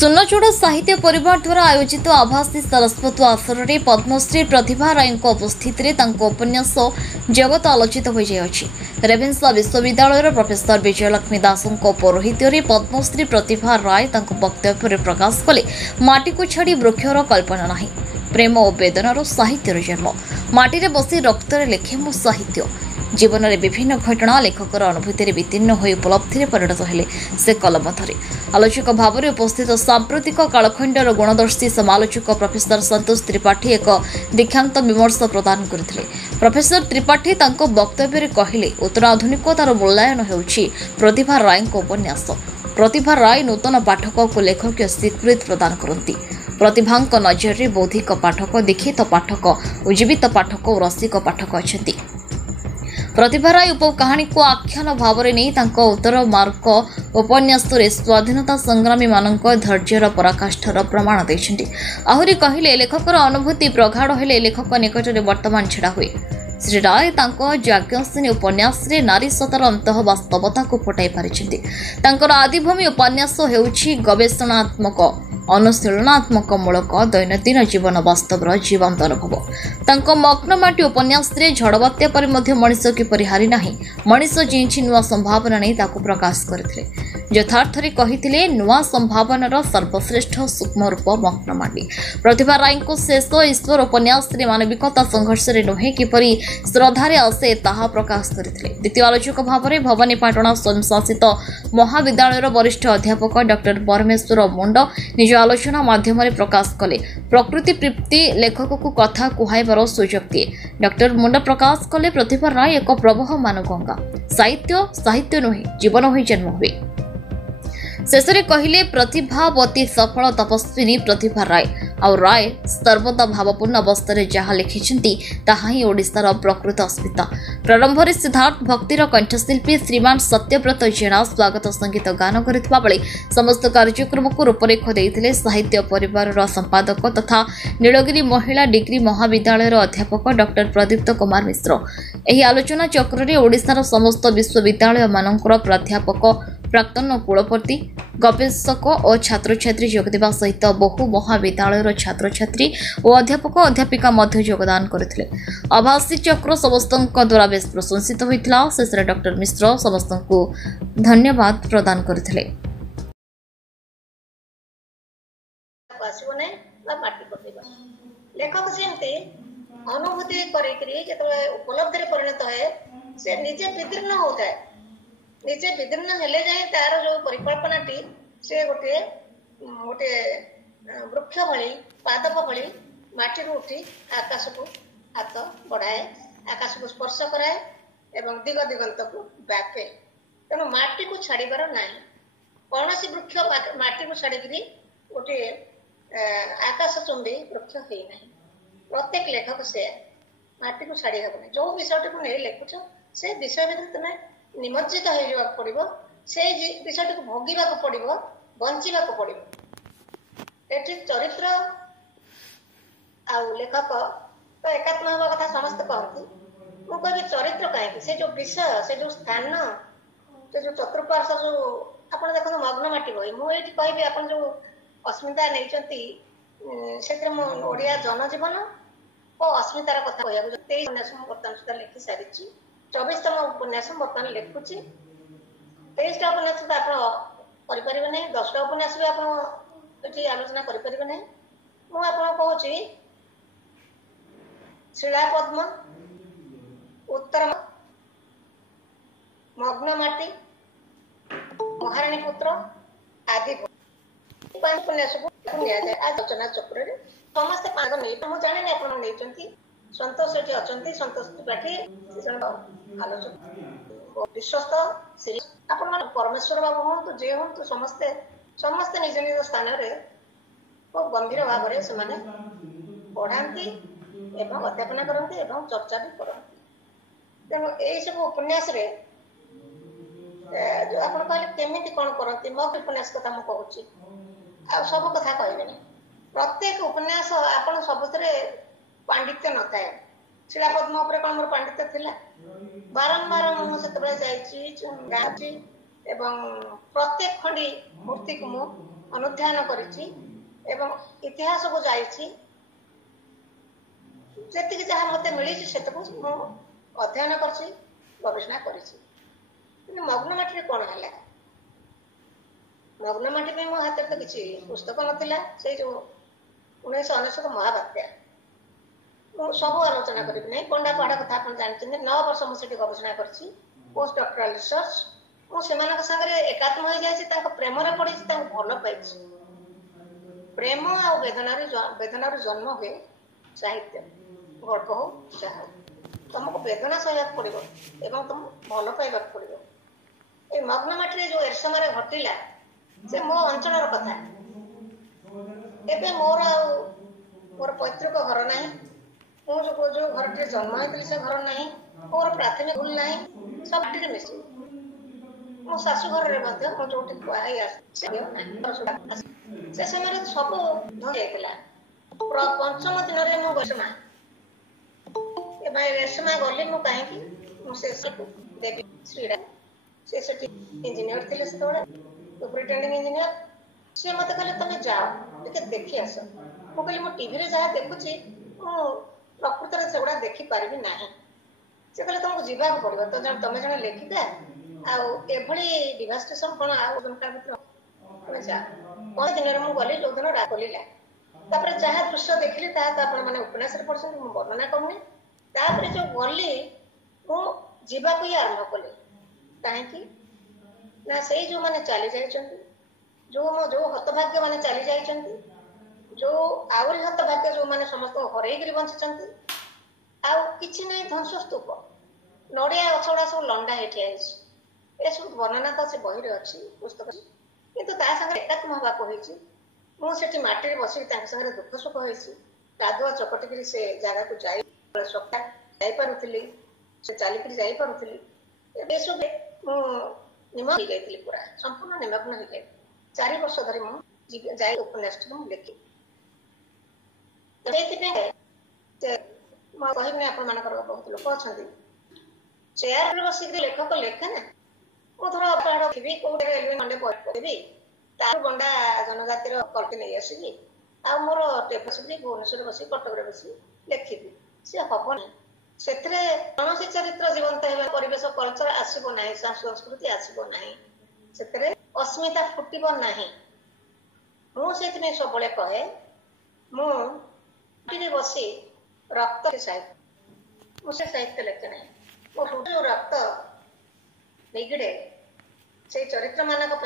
सुनचोड़ साहित्य परिवार द्वारा आयोजित आभासी सरस्वती आसर में पद्मश्री प्रतिभा राय उपस्थित उपन्यास जगत आलोचित हो रेभेन्सा विश्वविद्यालय प्रोफेसर विजयलक्ष्मी दास पौरोहित्य में पद्मश्री प्रतिभा राय वक्तव्य प्रकाश कले माटी को छाड़ी वृक्षर कल्पना नहीं प्रेम और वेदनार साहित्यर जन्म माटी बसी रक्तरे लेखे मो साहित्य जीवन में विभिन्न घटना लेखकर अनुभूति वितीर्ण हो उपलब्धि परिणत हेले से कलम धरे आलोचक भाव में उपस्थित सांप्रतिक कालखंडर गुणदर्शी समालोचक प्रोफेसर संतोष त्रिपाठी एक दीक्षांत विमर्श प्रदान करथिले। प्रोफेसर त्रिपाठी तांको वक्तव्य में कहले उत्तराधुनिकतार मूल्यांकन हेउछि प्रतिभा राय उपन्यास। प्रतिभा राय नूतन पाठक को लेखक स्वीकृति प्रदान करती। प्रतिभांक नजर में बौद्धिक पाठक दीक्षित पाठक और जीवित पाठक और रसिक पाठक अच्छा। प्रतिभा राय उपकहानी को आख्यान भाव में नहीं उत्तर मार्क उपन्यास स्वाधीनता संग्रामी मानक धैर्यर पराकाष्ठार प्रमाण देते। आहरी कहले लेखकर अनुभूति प्रगाढ़ हेले लेखक निकट में वर्तमान छेड़ा हुए। श्री राय याज्ञसेनी उपन्यास रे नारी सतार अंत वास्तवता को फटाई पारिछन्ति। आदिभूमि उपन्यास हेउछि गवेषणात्मक अनुशीलनात्मक मूलक दैनंदिन जीवन वास्तव जीवंत अनुभव। मग्नमाटी उपन्यास रे झड़ बात्या पर मनीष किपरि हारि नाही मनीष जीछि नुआ संभावना नहीं ताकू प्रकाश करथिले। यथार्थरे कहिथिले नुआ संभावनार सर्वश्रेष्ठ सूक्ष्म रूप मग्नमाटी। प्रतिभा राय को शेष ईश्वर उपन्यास रे मानविकता संघर्ष रे नुहे किपरि श्रद्धारे आसे ताहा प्रकाश करथिले। द्वितीय आलोचक भाव में भवानीपाटणा स्वयंशासित महाविद्यालय वरिष्ठ अध्यापक डॉक्टर परमेश्वर मुंड निज आलोचना माध्यम प्रकाश कले प्रकृति प्रीति लेखक को कथा कुहाइबार सुजोग दिए। डॉक्टर मुंड प्रकाश कले प्रतिभा राय एक प्रवहमान गंगा साहित्य साहित्य नुहे जीवन हो जन्म हुए। शेषे कहले प्रतिभावती सफल तपस्विनी प्रतिभा राय और राय सर्वदा भावपूर्ण अवस्था जहाँ लिखिं ताहा ही ओडिशार प्रकृत अस्मिता। प्रारंभ में सिद्धार्थ भक्तिर कंठशिल्पी श्रीमान सत्यव्रत जेना स्वागत संगीत गान करथिबा बेले समस्त कार्यक्रम को रूपरेख देइथिले साहित्य परिवार संपादक तथा नीलगिरी महिला डिग्री महाविद्यालय अध्यापक डॉक्टर प्रदीप्त कुमार मिश्र। एही आलोचना चक्र में ओडिशार समस्त विश्वविद्यालय मानकर प्राध्यापक प्राक्तन कुलपति गवेषक और छात्र छात्री जोगदेवा सहित बहु महाविद्यालय छात्र छात्री और अध्यापक अध्यापिका मध्य योगदान करथिले। आभासी चक्र समस्त द्वारा बेस प्रशंसित होइतिला। शेष डॉक्टर मिश्र समस्त को धन्यवाद प्रदान करथिले। लेखक से अनुभूति उपलब्धि परिणत है से निजे विदीर्ण होता है। निजे विदीर्ण हेले जाए तार जो परिकल्पनाटी से गोटे गोटे वृक्ष भली पादप भली माटी उठी आकाश को हाथ बढ़ाए आकाश को स्पर्श कराए एवं दिग दिगंत को व्यापे। तेणु माटी को छाड़बार ना कौन सी वृक्ष माटी को छाड़ी गोटे आकाश चुंबी वृक्ष है ना। प्रत्येक लेखक से माटी को छाड़ी हेबनी। जो विषय को नहीं लिखुच से विषय भीतर तुम्हें निमज्जित हो पड़ो से विषय को भोगवा पड़ो बंचा पड़ो। ये चरित्र आउ लेखक तो एकात्म हवा कथा समस्त कहती। मुझे चरित्र कहीं से जो विषय से जो स्थान से जो चतुर्पार्श्व जो आप देखो मग्नमाटी बही मुझे कहि आप जो अस्मिता नहीं से ओडिया जनजीवन और अस्मितार कथा कह 23 उपन्यास बर्तमान सुधा लिखि सारी 24तम उपन्यास बर्तमान लिखुची। 23टा उपन्यास तो आप 10टा उपन्यास भी आप आलोचना करें। मुझे कहूँ शिलापद्म उत्तर मग्नमाटी महाराणी पुत्र आदि उपन्यास को नि आलोचना चक्र समस्त पाग नहीं मुझे जानी आप नहीं संतोष अच्छा संतोष त्रिपाठी आलोचक विश्वस्त आप परमेश्वर बाबू हूँ जे हूँ समस्ते समस्ते निज निज स्थान खूब गंभीर भाव में पढ़ाती एवं अध्यापना करती एवं चर्चा भी करती। तेणु यही सब उपन्यास रे जो आप कहले केमिति कौन करती मग उपन्यास कथा मुझे कहूँ आ सब कथा कहबेनी। प्रत्येक उपन्यास आप सबुरे पांडित्य न थाए। शिलापद्म कौन मोर पांडित्य थिला बारंबार मुझे प्रत्येक खंडी मूर्ति को अनुध्यान करिछि एवं इतिहास को जाइछि जेतिक जहाँ मते मिली सेतको मु अध्ययन करछि गवेषणा करिछि। कि मग्नमाटी कौन है मग्नमाटी में मो हाथ तो किसी पुस्तक नथिला से जो 1999 महाबात्या मु सब आलोचना करी नहीं पंडा पहाड़ कथा आप जानते 9 वर्ष मुझे गवेषणा करछि पोस्ट डॉक्टरल रिसर्च मु सेमानक संगे एकात्म हो जाइछि ताको प्रेम रे पड़िछि ताको भलो पाइछि। प्रेम आ वेदनार जन्म हुए साहित्य गल्प हो चाहे तुमको वेदना सहक पड़ो एवं तुम भल पाइबा पड़ो। ये मग्नमाटी जो एरसमारे घटिला से मो अंचल कथा एबे मोर पैतृक घर ना जो घर टे जन्म होती से घर ना मोर प्राथमिक भूल ना सब मिसी मो शाशु घर में जो से समय सब धला पंचम दिन में मो रेशमा रेशमा गली मु कहीं देवी श्रीरा से इंजीनियर थे सुपरिटेंडिंग इंजीनियर सी मत कहले तुम जाओ टे देखी आस मु कहली मो टीवी जहाँ देखुची प्रकृत में सेगुड़ा देखी पारि ना से कहले तुमको जीवा पड़ो तो तुम जन लेखिका आभली डिवास्टेशन कौन आम जा कौन दिन में गली जो दिन रागला तापर जहाँ दृश्य देखिली उपन्यास पढ़ते वर्णना करूनी तापर जो गली मुझा ही आरंभ कली कहीं ना से जो मैंने चली जाइए जो हतभाग्य मैंने चली जाइए जो आहरी हतभाग्य जो मैंने समस्त हरई बंची आछि नहीं ध्वंस स्तूप नड़िया गछगुड़ा सब लंडा हेठी ये सब वर्णना तो से बही अच्छी पुस्तक किंतु ता संगे एकात्म होगाक मुझे माटी बसिक संगे दुख सुख होती गाधुआ चकटिकी से जगह को जापारुली से चलिक जापारुली सब निमग्न हो जाती पूरा संपूर्ण निमग्न हो जाए 4 वर्ष धरी मुझे उपन्यास लिखी कहबी आप बहुत लोक अच्छा चेयर बसिक लेखक लेखे ना मुझे रखी कौटे रेलवे खंडे पढ़ी तार बंडा जनजातिर कल्टी नहीं आसिकी आ मोर बसिकी भुवनेश्वर बस कटक बस लिखी सी हेनी से कौन चरित्र जीवंत है परिवेश कल्चर आसब ना संस्कृति आसब ना से अस्मिता फुटब ना मुझे सब कहे मुझे बसी रक्त साहित्य मुझे साहित्य लिखे ना मो हृदय रक्त निगिड़े से चरित्र मानक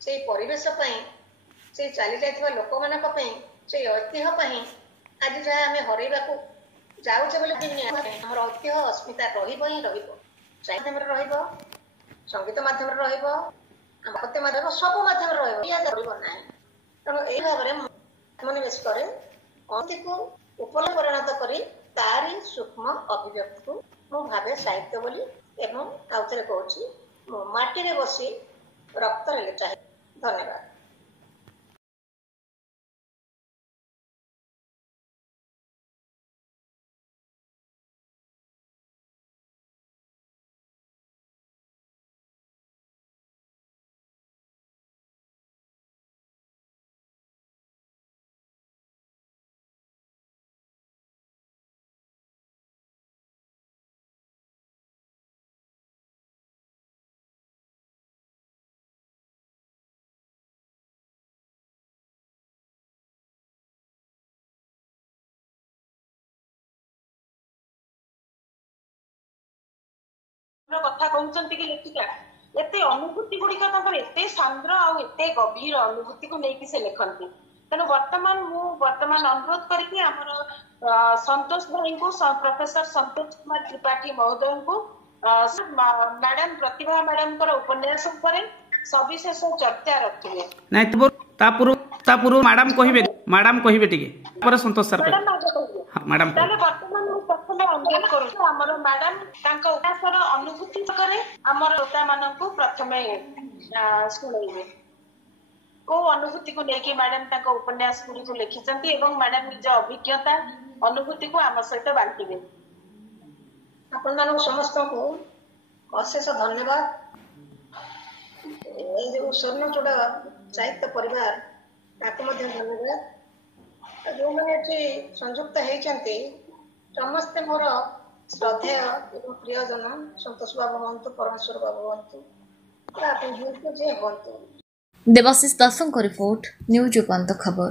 से परिवेश से चली जाइए लोक मानक से ऐतिह्य आज जहाँ आम हरइबा जाऊे बोले आमर ऐतिह्य अस्मिता साहित्य माध्यम संगीत माध्यम साहित्य माध्यम सब माध्यम ना तेणु यही भाव में आत्मनिवेश करे अति को उपल परिणत करी तारी सूक्ष्म अभिव्यक्ति को मु भावे साहित्य बोली एवं आउथरे कहूँ मु माटी रे बसी रक्त चाहे। धन्यवाद। कथा कहते कि लेखिका एते अनुभूति गुड़िक एते सांद्र आउ एते गभीर अनुभूति को लेकिन से लिखती तेणु वर्तमान अनुरोध करके आमर संतोष भाई को प्रोफेसर संतोष कुमार त्रिपाठी महोदय को मैडम प्रतिभा मैडम उपन्यास सविशेष चर्चा रखिए मैडम कहिबे टिके संतोष सर मैडम वर्तमान प्रथम अनुरोध करूँ आमर मैडम उपन्यासर अनुभूति आमर श्रोता मान प्रथम शुणे को अनुभूति को लेकिन मैडम उपन्यास गुड़ी लिखिं मैडम निज अभिज्ञता अनुभूति को आम सहित बांटे। आपण समस्त को अशेष धन्यवाद। जो स्वर्णचूड़ साहित्य परिवार ताको मध्य धन्यवाद। जो मैंने संयुक्त होती समस्ते मोर श्रद्धेय एवं प्रियजन संतोष बाबू हूँ परमेश्वर बाबू हूँ जे हूँ। देवाशीष दासों को रिपोर्ट न्यूज उपांत खबर।